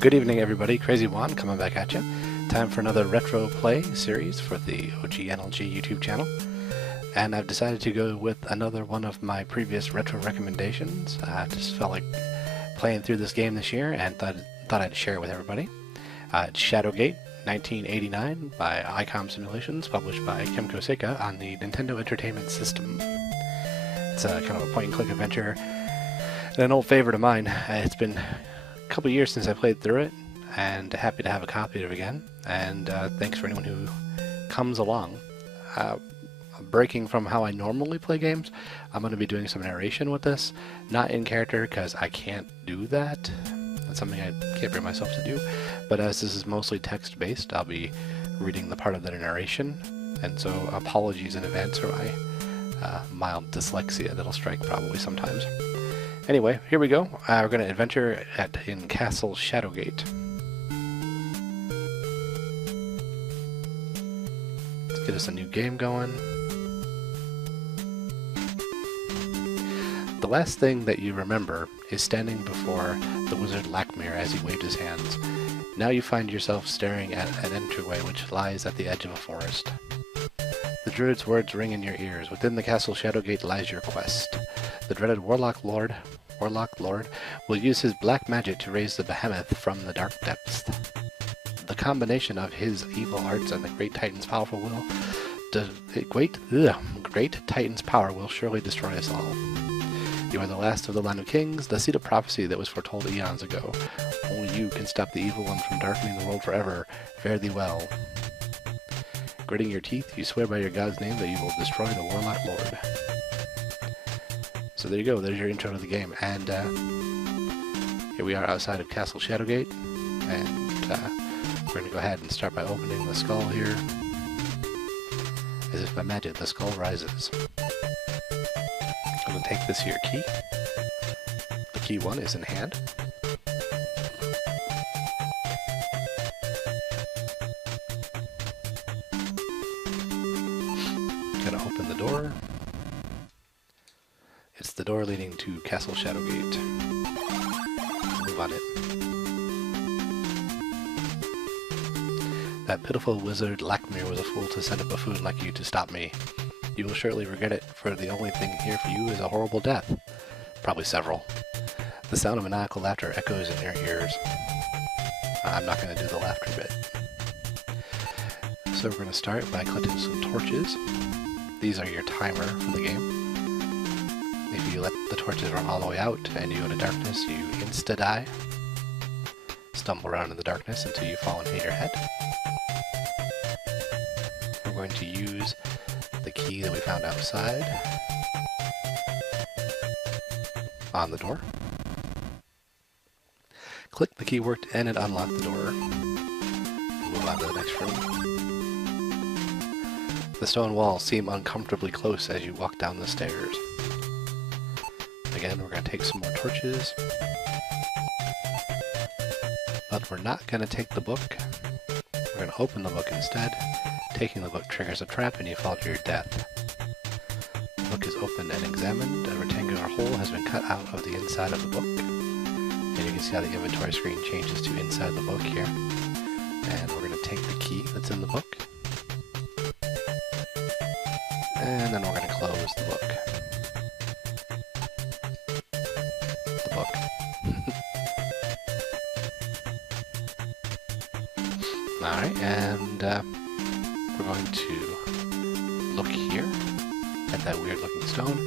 Good evening, everybody. CrazyJuan coming back at you. Time for another retro play series for the OG NLG YouTube channel. And I've decided to go with another one of my previous retro recommendations. I just felt like playing through this game this year and thought I'd share it with everybody. It's Shadowgate 1989 by ICOM Simulations, published by Kemco Seika on the Nintendo Entertainment System. It's a kind of a point-and-click adventure. And an old favorite of mine. It's been a couple years since I played through it, and happy to have a copy of it again. And thanks for anyone who comes along. Breaking from how I normally play games, I'm going to be doing some narration with this. Not in character, because I can't do that. That's something I can't bring myself to do. But as this is mostly text-based, I'll be reading the part of the narration. And so apologies in advance for my mild dyslexia that'll strike probably sometimes. Anyway, here we go. We're going to adventure in Castle Shadowgate. Let's get us a new game going. The last thing that you remember is standing before the wizard Lakmir as he waved his hands. Now you find yourself staring at an entryway which lies at the edge of a forest. The druid's words ring in your ears. Within the Castle Shadowgate lies your quest. The dreaded Warlock Lord will use his black magic to raise the behemoth from the dark depths. The combination of his evil arts and the great Titan's powerful will, great Titan's power will surely destroy us all. You are the last of the line of kings, the seed of prophecy that was foretold eons ago. Only you can stop the evil one from darkening the world forever. Fare thee well. Gritting your teeth, you swear by your god's name that you will destroy the Warlock Lord. So there you go, there's your intro to the game. And here we are outside of Castle Shadowgate. And we're going to go ahead and start by opening the skull here. As if by magic, the skull rises. I'm going to take this here key. The key 1 is in hand. Going to open the door. It's the door leading to Castle Shadowgate. Move on it. That pitiful wizard Lakmir was a fool to send a buffoon like you to stop me. You will surely regret it, for the only thing here for you is a horrible death. Probably several. The sound of maniacal laughter echoes in your ears. I'm not going to do the laughter bit. So we're going to start by collecting some torches. These are your timer for the game. If you let the torches run all the way out and you go to darkness, you insta-die. Stumble around in the darkness until you fall and hit your head. We're going to use the key that we found outside on the door. Click the key worked and it unlocked the door. Move on to the next room. The stone walls seem uncomfortably close as you walk down the stairs. Again, we're going to take some more torches. But we're not going to take the book. We're going to open the book instead. Taking the book triggers a trap and you fall to your death. The book is opened and examined. A rectangular hole has been cut out of the inside of the book. And you can see how the inventory screen changes to inside the book here. And we're going to take the key that's in the book. And then we're going to close the book. The book. Alright, and we're going to look here at that weird looking stone.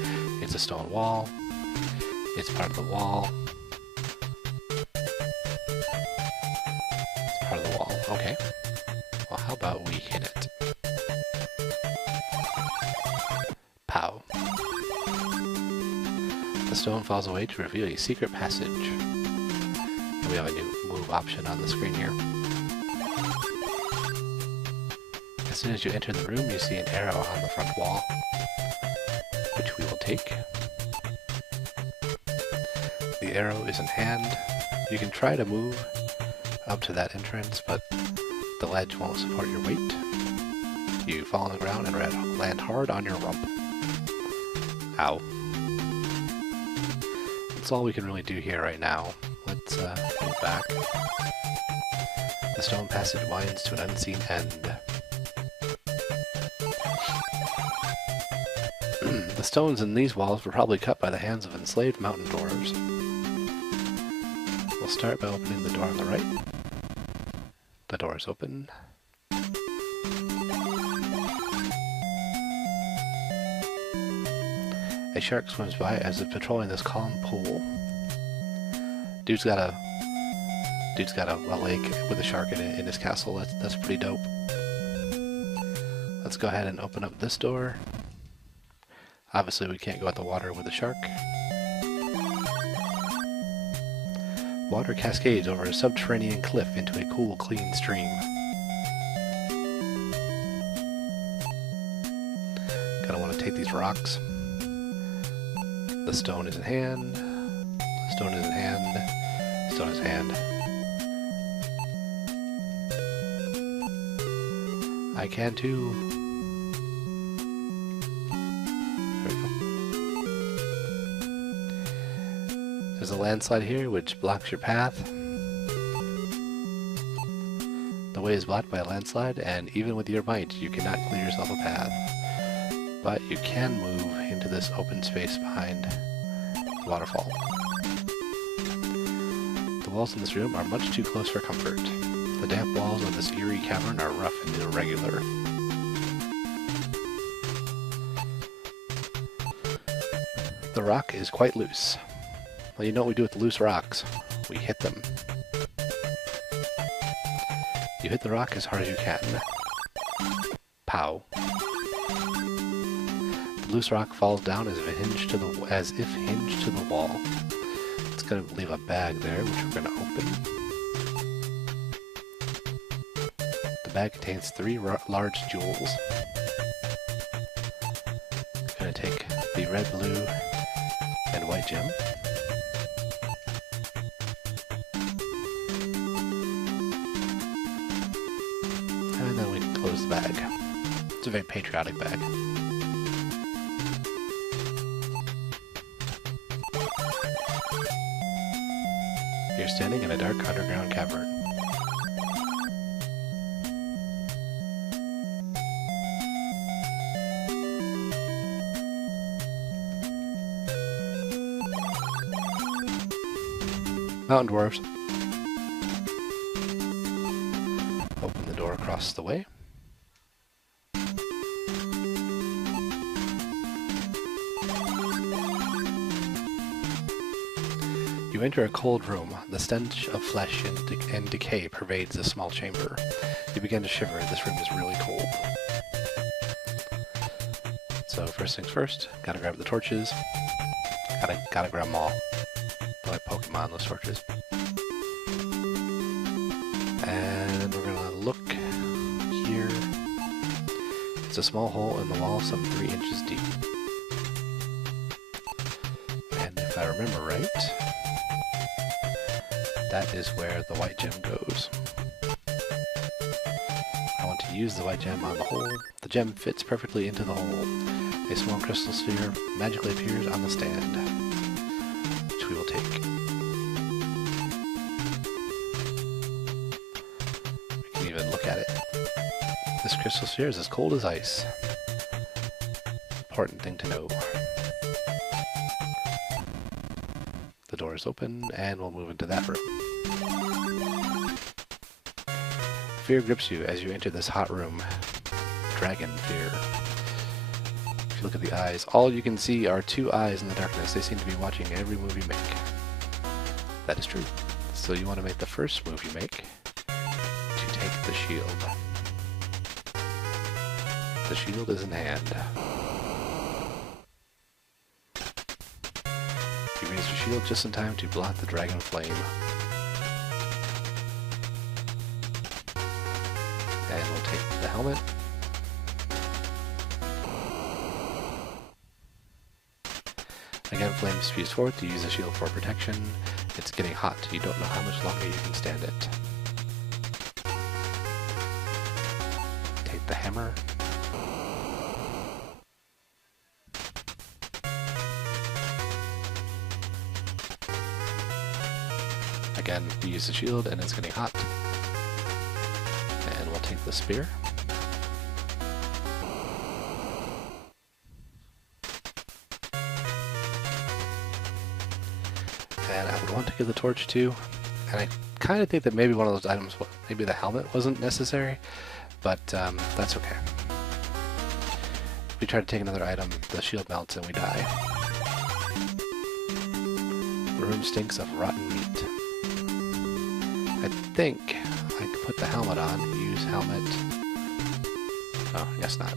It's a stone wall. It's part of the wall. It's part of the wall. Okay. Well, how about we hit it? Pow. The stone falls away to reveal a secret passage. And we have a new move option on the screen here. As soon as you enter the room, you see an arrow on the front wall, which we will take. The arrow is in hand. You can try to move up to that entrance, but the ledge won't support your weight. You fall on the ground and land hard on your rump. Ow. That's all we can really do here right now. Let's move back. The stone passage winds to an unseen end. The stones in these walls were probably cut by the hands of enslaved mountain dwarves. We'll start by opening the door on the right. The door is open. A shark swims by as if patrolling this calm pool. Dude's got a lake with a shark in it in his castle. That's pretty dope. Let's go ahead and open up this door. Obviously we can't go at the water with a shark. Water cascades over a subterranean cliff into a cool, clean stream. Gotta want to take these rocks. The stone is in hand. Stone is in hand. Stone is in hand. I can too. There we go. There's a landslide here which blocks your path. The way is blocked by a landslide, and even with your might, you cannot clear yourself a path. But you can move into this open space behind the waterfall. The walls in this room are much too close for comfort. The damp walls of this eerie cavern are rough and irregular. The rock is quite loose. Well, you know what we do with loose rocks? We hit them. You hit the rock as hard as you can. Pow. The loose rock falls down as if hinged to the wall. It's going to leave a bag there, which we're going to open. The bag contains 3 large jewels. I'm going to take the red, blue, and white gem. And then we can close the bag. It's a very patriotic bag. You're standing in a dark underground cavern. Mountain dwarves. Open the door across the way. You enter a cold room. The stench of flesh and decay pervades the small chamber. You begin to shiver. This room is really cold. So first things first, gotta grab the torches. Gotta grab them all. Like Pokemon, those torches. And we're gonna look here. It's a small hole in the wall, some 3 inches deep. And if I remember right, that is where the white gem goes. I want to use the white gem on the hole. The gem fits perfectly into the hole. A small crystal sphere magically appears on the stand, which we will take. We can even look at it. This crystal sphere is as cold as ice. Important thing to know. The door is open, and we'll move into that room. Fear grips you as you enter this hot room. Dragon fear. If you look at the eyes, all you can see are 2 eyes in the darkness. They seem to be watching every move you make. That is true. So you want to make the first move you make to take the shield. The shield is in hand. You raise your shield just in time to block the dragon flame. And we'll take the helmet. Again, flames spews forth. You use the shield for protection. It's getting hot. You don't know how much longer you can stand it. Take the hammer. Again, we use the shield and it's getting hot. And we'll take the spear. And I would want to give the torch too. And I kind of think that maybe one of those items, maybe the helmet wasn't necessary, but that's okay. If we try to take another item, the shield melts and we die. The room stinks of rotten meat. I think I can put the helmet on, use helmet. Oh, guess not.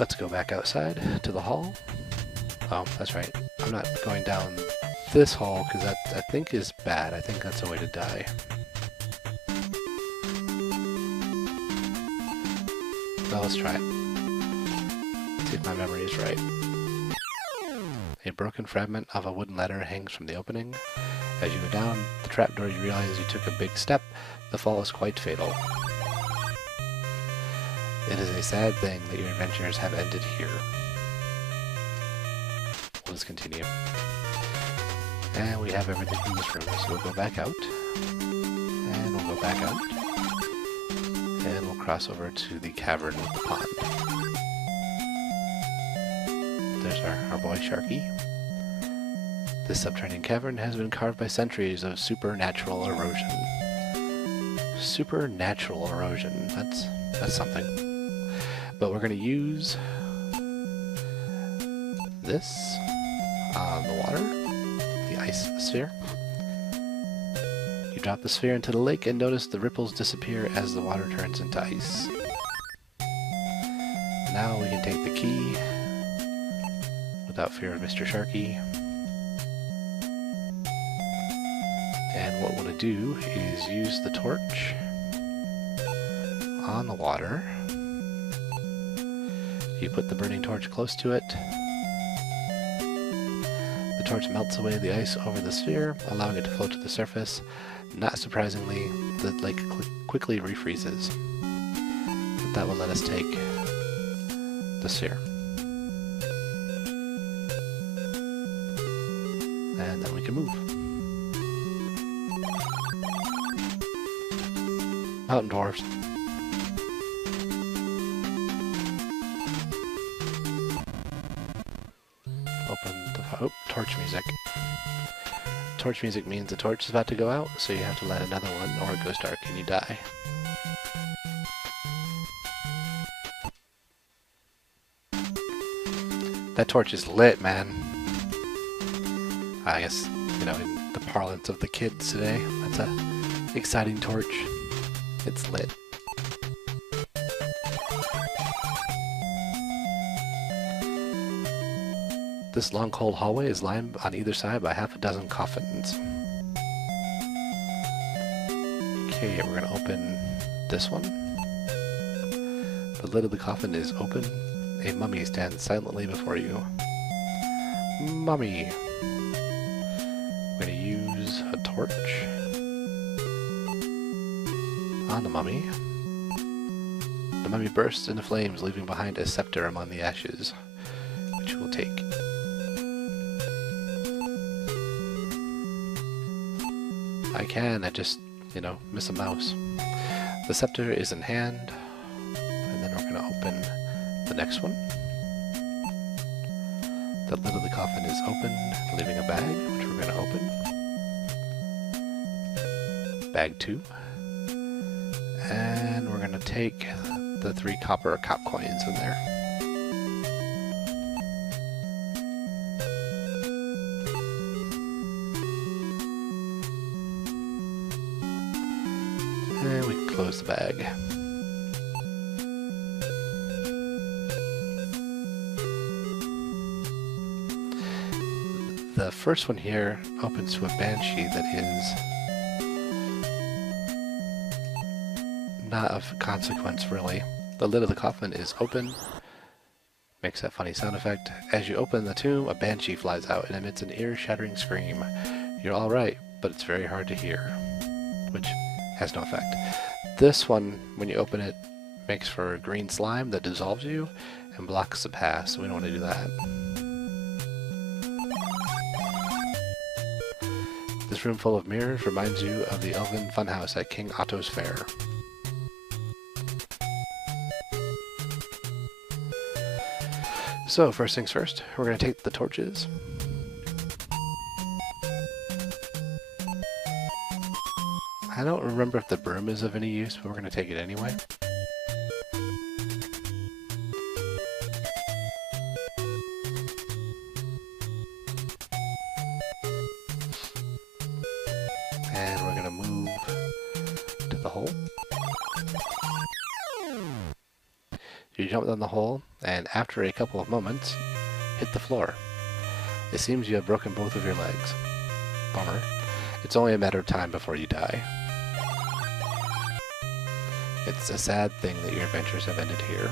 Let's go back outside to the hall. Oh, that's right. I'm not going down this hall because that I think is bad. I think that's a way to die. Well, let's try it. See if my memory is right. A broken fragment of a wooden ladder hangs from the opening. As you go down the trapdoor, you realize you took a big step. The fall is quite fatal. It is a sad thing that your adventures have ended here. Let's continue. And we have everything in this room, so we'll go back out. And we'll go back out. And we'll cross over to the cavern with the pond. There's our boy Sharky. This subterranean cavern has been carved by centuries of supernatural erosion. Supernatural erosion. That's something. But we're going to use this on the water, the ice sphere. You drop the sphere into the lake and notice the ripples disappear as the water turns into ice. Now we can take the key without fear of Mr. Sharky. And what we're going to do is use the torch on the water. You put the burning torch close to it. The torch melts away the ice over the sphere, allowing it to float to the surface. Not surprisingly, the lake quickly refreezes. But that will let us take the sphere. And then we can move. Mountain dwarves. Open the... oh, torch music. Torch music means the torch is about to go out, so you have to light another one or it goes dark and you die. That torch is lit, man. I guess, you know, in the parlance of the kids today, that's a exciting torch. It's lit. This long cold hallway is lined on either side by half a dozen coffins. Okay, we're gonna open this one. The lid of the coffin is open. A mummy stands silently before you. Mummy. We're gonna use a torch on the mummy. The mummy bursts into flames, leaving behind a scepter among the ashes, which we'll take. I just, you know, miss a mouse. The scepter is in hand, and then we're gonna open the next one. The lid of the coffin is open, leaving a bag, which we're gonna open. Bag 2. And we're gonna take the 3 copper cop coins in there. And we can close the bag. The first one here opens to a banshee that is not of consequence, really. The lid of the coffin is open. Makes that funny sound effect. As you open the tomb, a banshee flies out and emits an ear-shattering scream. You're alright, but it's very hard to hear, which has no effect. This one, when you open it, makes for a green slime that dissolves you and blocks the path, so we don't want to do that. This room full of mirrors reminds you of the Elven Funhouse at King Otto's Fair. So, first things first, we're going to take the torches. I don't remember if the broom is of any use, but we're going to take it anyway. And we're going to move to the hole. You jump down the hole, and after a couple of moments, hit the floor. It seems you have broken both of your legs. Bummer. It's only a matter of time before you die. It's a sad thing that your adventures have ended here.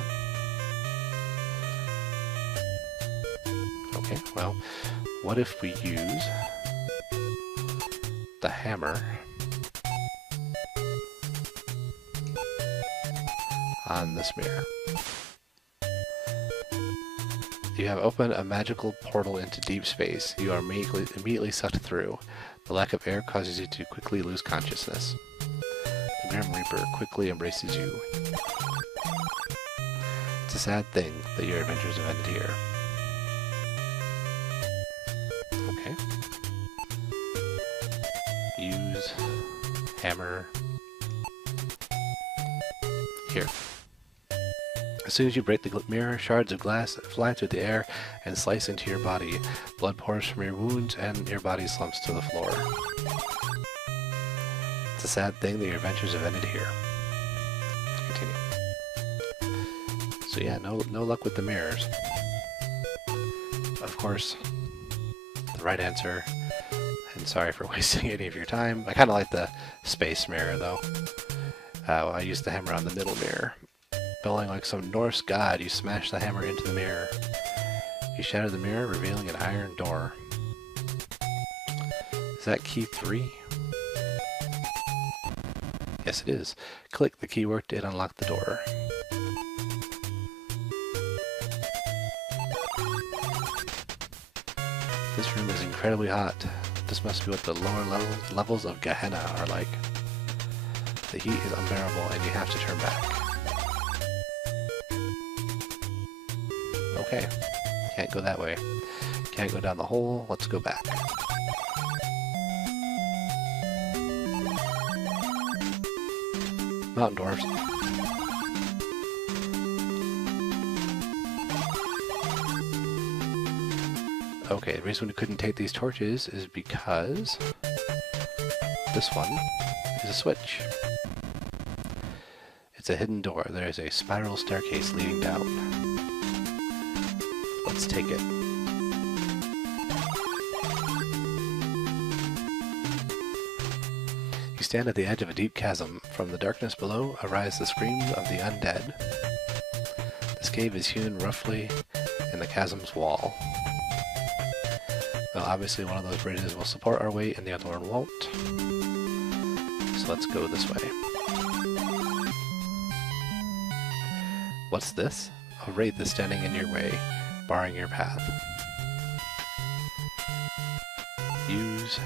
Okay, well, what if we use the hammer on this mirror? You have opened a magical portal into deep space. You are immediately sucked through. The lack of air causes you to quickly lose consciousness. The Grim Reaper quickly embraces you. It's a sad thing that your adventures have ended here. Okay. Use hammer here. As soon as you break the mirror, shards of glass fly through the air and slice into your body. Blood pours from your wounds and your body slumps to the floor. It's a sad thing that your adventures have ended here. Continue. So yeah, no luck with the mirrors. Of course, the right answer, and sorry for wasting any of your time. I kind of like the space mirror though. I used the hammer on the middle mirror. Bellowing like some Norse god, you smash the hammer into the mirror. You shatter the mirror, revealing an iron door. Is that key 3? Yes, it is. Click the keyword to unlock the door. This room is incredibly hot. This must be what the lower levels of Gehenna are like. The heat is unbearable and you have to turn back. Okay, can't go that way. Can't go down the hole, let's go back. Mountain dwarfs. Okay, the reason we couldn't take these torches is because this one is a switch. It's a hidden door. There is a spiral staircase leading down. Let's take it. You stand at the edge of a deep chasm. From the darkness below arise the screams of the undead. This cave is hewn roughly in the chasm's wall. Well, obviously one of those bridges will support our weight and the other one won't. So let's go this way. What's this? A wraith is standing in your way, barring your path. Use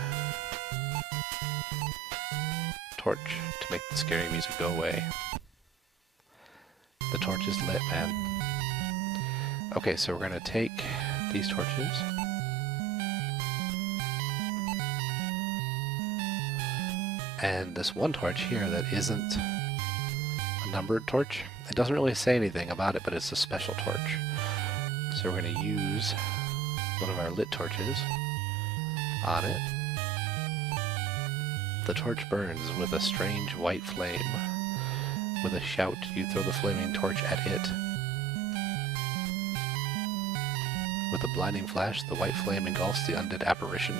torch to make the scary music go away. The torch is lit, man. Okay, so we're gonna take these torches. And this one torch here that isn't a numbered torch, it doesn't really say anything about it, but it's a special torch. So we're going to use one of our lit torches on it. The torch burns with a strange white flame. With a shout, you throw the flaming torch at it. With a blinding flash, the white flame engulfs the undead apparition.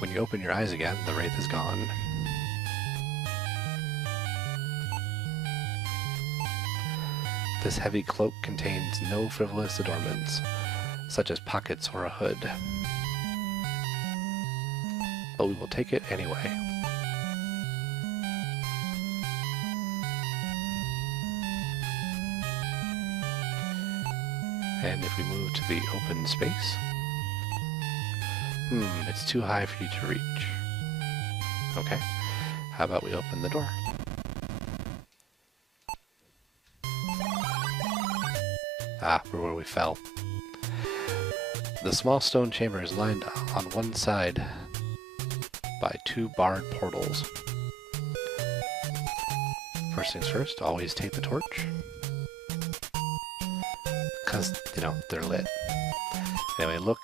When you open your eyes again, the wraith is gone. This heavy cloak contains no frivolous adornments, such as pockets or a hood. But we will take it anyway. And if we move to the open space, It's too high for you to reach. Okay, how about we open the door? Ah, we're where we fell. The small stone chamber is lined on one side by 2 barred portals. First things first, always take the torch. Because, you know, they're lit. Anyway, look.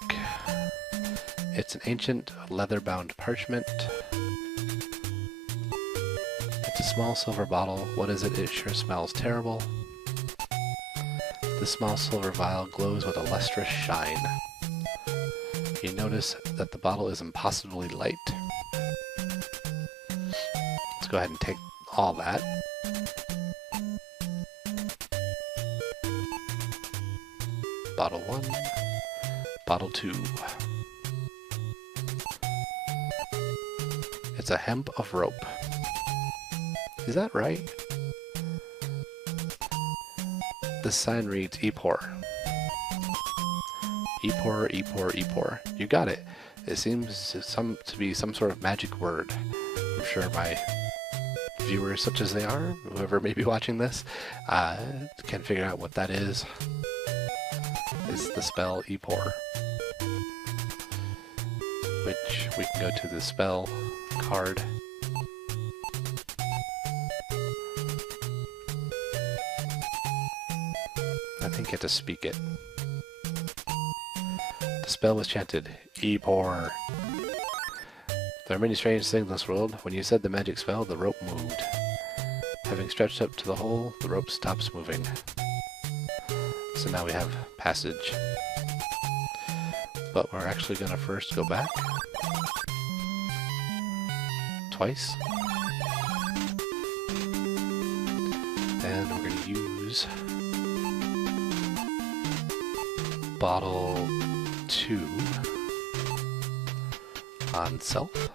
It's an ancient leather-bound parchment. It's a small silver bottle. What is it? It sure smells terrible. The small silver vial glows with a lustrous shine. You notice that the bottle is impossibly light. Let's go ahead and take all that. Bottle 1, bottle 2. It's a hemp of rope. Is that right? The sign reads Epor. Epor, Epor, Epor. You got it. It seems to be some sort of magic word. I'm sure my viewers, such as they are, whoever may be watching this, can figure out what that is. Is the spell Epor, which we can go to the spell card. I think you have to speak it. The spell was chanted, Epor. There are many strange things in this world. When you said the magic spell, the rope moved. Having stretched up to the hole, the rope stops moving. So now we have passage. But we're actually going to first go back. Twice. And we're going to use bottle 2 on self.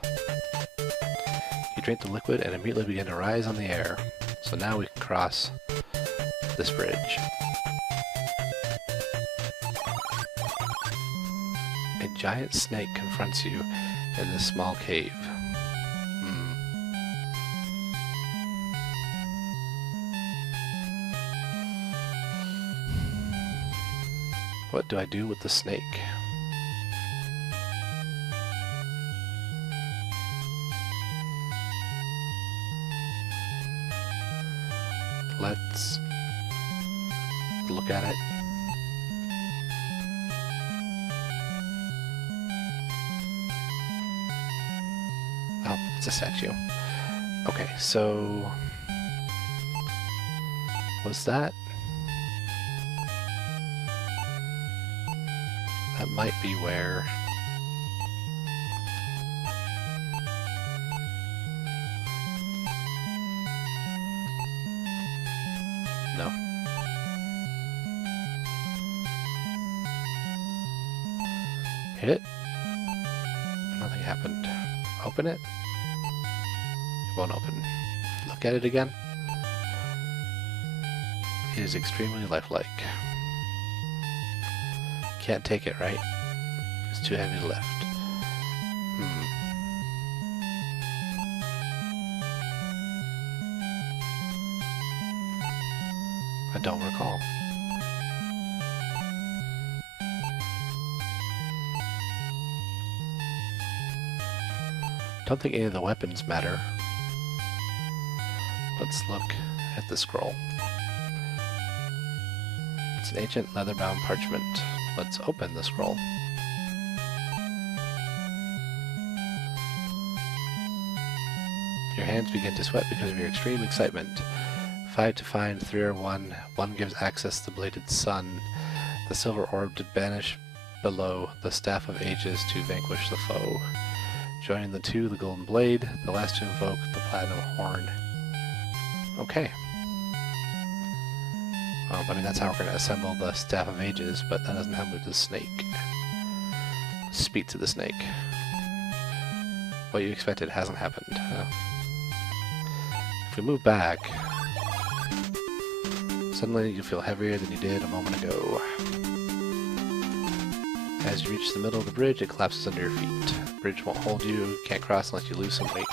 You drink the liquid and immediately begin to rise on the air. So now we can cross this bridge. A giant snake confronts you in this small cave. What do I do with the snake? Let's look at it. Oh, it's a statue. Okay, so was that? That might be where no. Hit it. Nothing happened. Open it. It won't open. Look at it again. It is extremely lifelike. Can't take it, right? It's too heavy to lift. I don't recall. Don't think any of the weapons matter. Let's look at the scroll. It's an ancient leather-bound parchment. Let's open the scroll. Your hands begin to sweat because of your extreme excitement. 5 to find, 3 are 1. 1 gives access to the bladed sun. The silver orb to banish below. The staff of ages to vanquish the foe. Joining the 2, the golden blade. The last to invoke, the platinum horn. Okay. I mean, that's how we're going to assemble the Staff of Ages, but that doesn't happen with the snake. Speak to the snake. What you expected hasn't happened. If we move back, suddenly you feel heavier than you did a moment ago. As you reach the middle of the bridge, it collapses under your feet. The bridge won't hold you, you can't cross unless you lose some weight.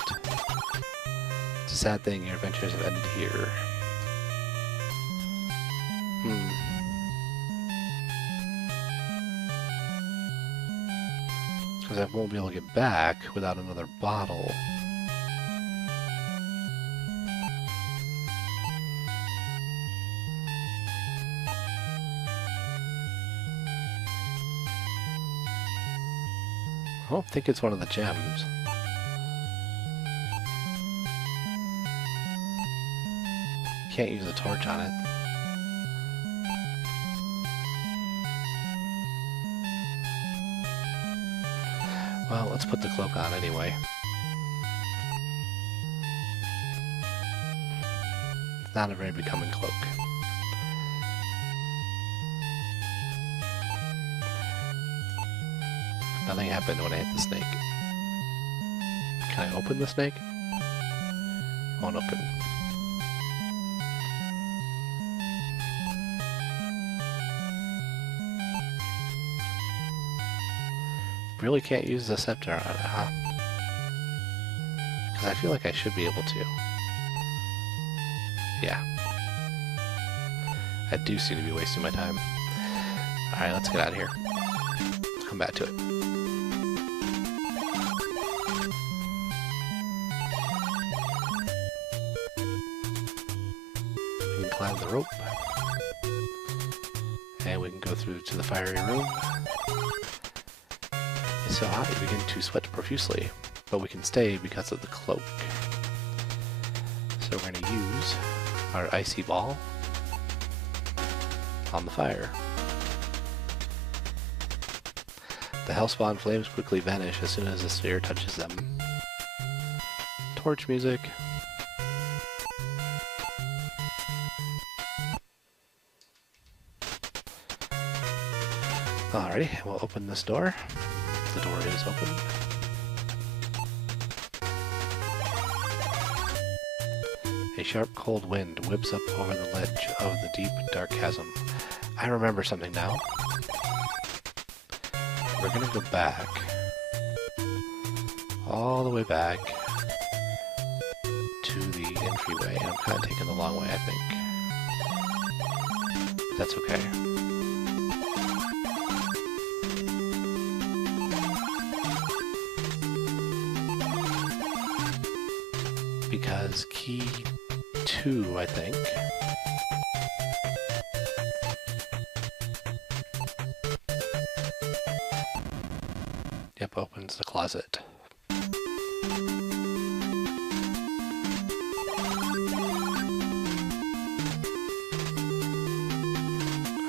It's a sad thing, your adventures have ended here. Because I won't be able to get back without another bottle. I don't think it's one of the gems. Can't use the torch on it. Well, let's put the cloak on anyway. It's not a very becoming cloak. Nothing happened when I hit the snake. Can I open the snake? Won't open. Really can't use the scepter on it, huh? Because I feel like I should be able to. Yeah. I do seem to be wasting my time. Alright, let's get out of here. Let's come back to it. We can climb the rope. And we can go through to the fiery room. It's so hot we begin to sweat profusely, but we can stay because of the cloak. So we're going to use our icy ball on the fire. The hellspawn flames quickly vanish as soon as the sphere touches them. Torch music. Alrighty, we'll open this door. The door is open. A sharp cold wind whips up over the ledge of the deep, dark chasm. I remember something now. We're gonna go back. All the way back to the entryway. And I'm kind of taking the long way, I think. That's okay. Because key 2, I think. Yep, opens the closet.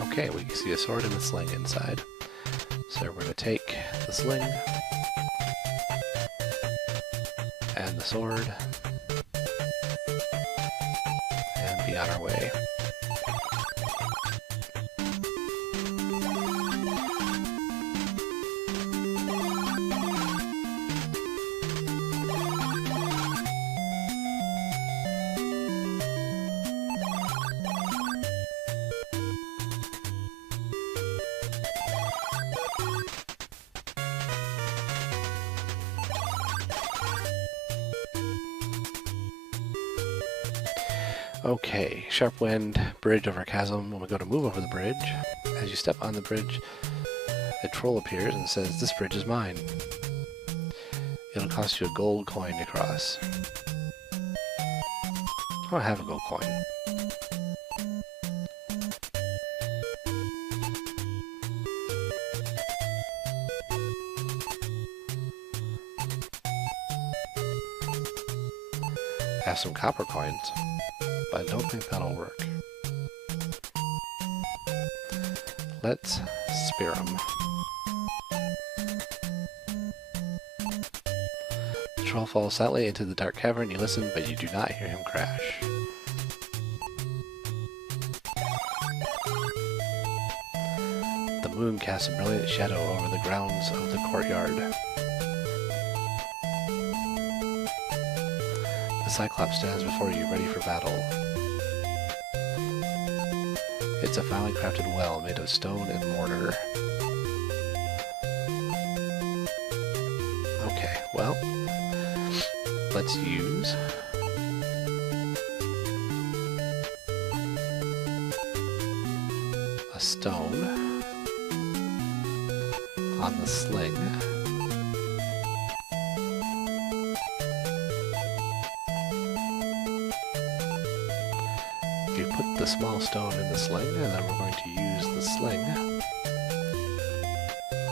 Okay, we can see a sword and a sling inside. So we're going to take the sling and the sword and be on our way. Okay, sharp wind, bridge over chasm. When we go to move over the bridge, as you step on the bridge, a troll appears and says, "This bridge is mine. It'll cost you a gold coin to cross." I don't have a gold coin. I have some copper coins, but I don't think that'll work. Let's spear him. The troll falls silently into the dark cavern. You listen, but you do not hear him crash. The moon casts a brilliant shadow over the grounds of the courtyard. The Cyclops stands before you, ready for battle. It's a finely crafted well made of stone and mortar. Well, let's use a stone on the sling. You put the small stone in the sling, and then we're going to use the sling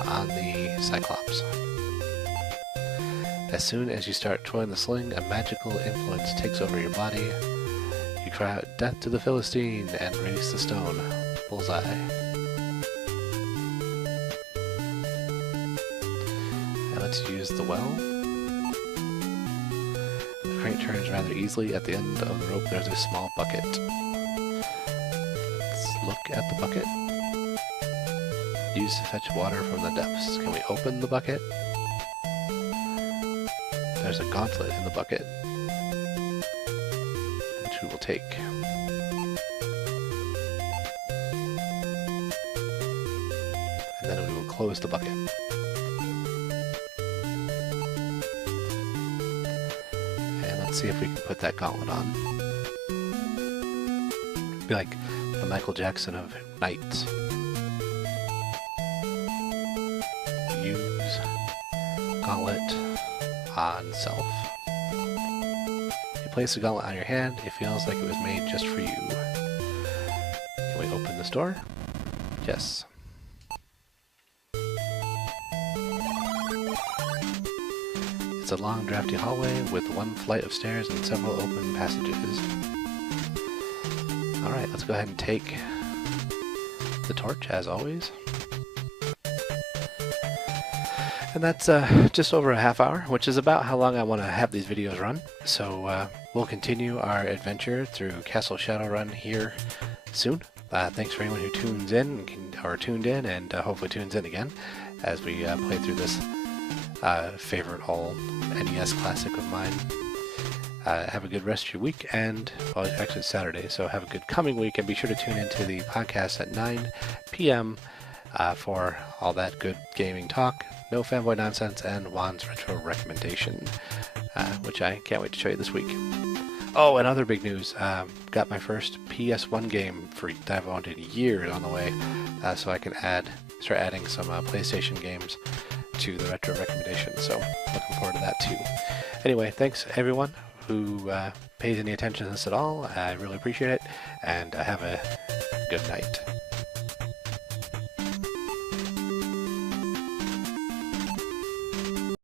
on the Cyclops. As soon as you start twirling the sling, a magical influence takes over your body. You cry out, "Death to the Philistine," and release the stone. Bullseye. And let's use the well. The crate turns rather easily. At the end of the rope there's a small bucket. Let's look at the bucket. Use to fetch water from the depths. Can we open the bucket? There's a gauntlet in the bucket, which we will take. And then we will close the bucket. And let's see if we can put that gauntlet on. Be like the Michael Jackson of knights. Use gauntlet on self. You place the gauntlet on your hand, it feels like it was made just for you. Can we open this door? Yes. It's a long drafty hallway with one flight of stairs and several open passages. Alright, let's go ahead and take the torch as always. And that's just over a half hour, which is about how long I want to have these videos run. So we'll continue our adventure through Castle Shadowrun here soon. Thanks for anyone who tunes in, or tuned in, and hopefully tunes in again as we play through this favorite old NES classic of mine. Have a good rest of your week, and, well, actually it's Saturday, so have a good coming week, and be sure to tune into the podcast at 9 p.m. For all that good gaming talk, no fanboy nonsense, and Juan's Retro Recommendation, which I can't wait to show you this week. Oh, and other big news, got my first PS1 game that I've owned in years on the way, so I can start adding some PlayStation games to the Retro Recommendation, so looking forward to that too. Anyway, thanks everyone who pays any attention to this at all. I really appreciate it, and have a good night.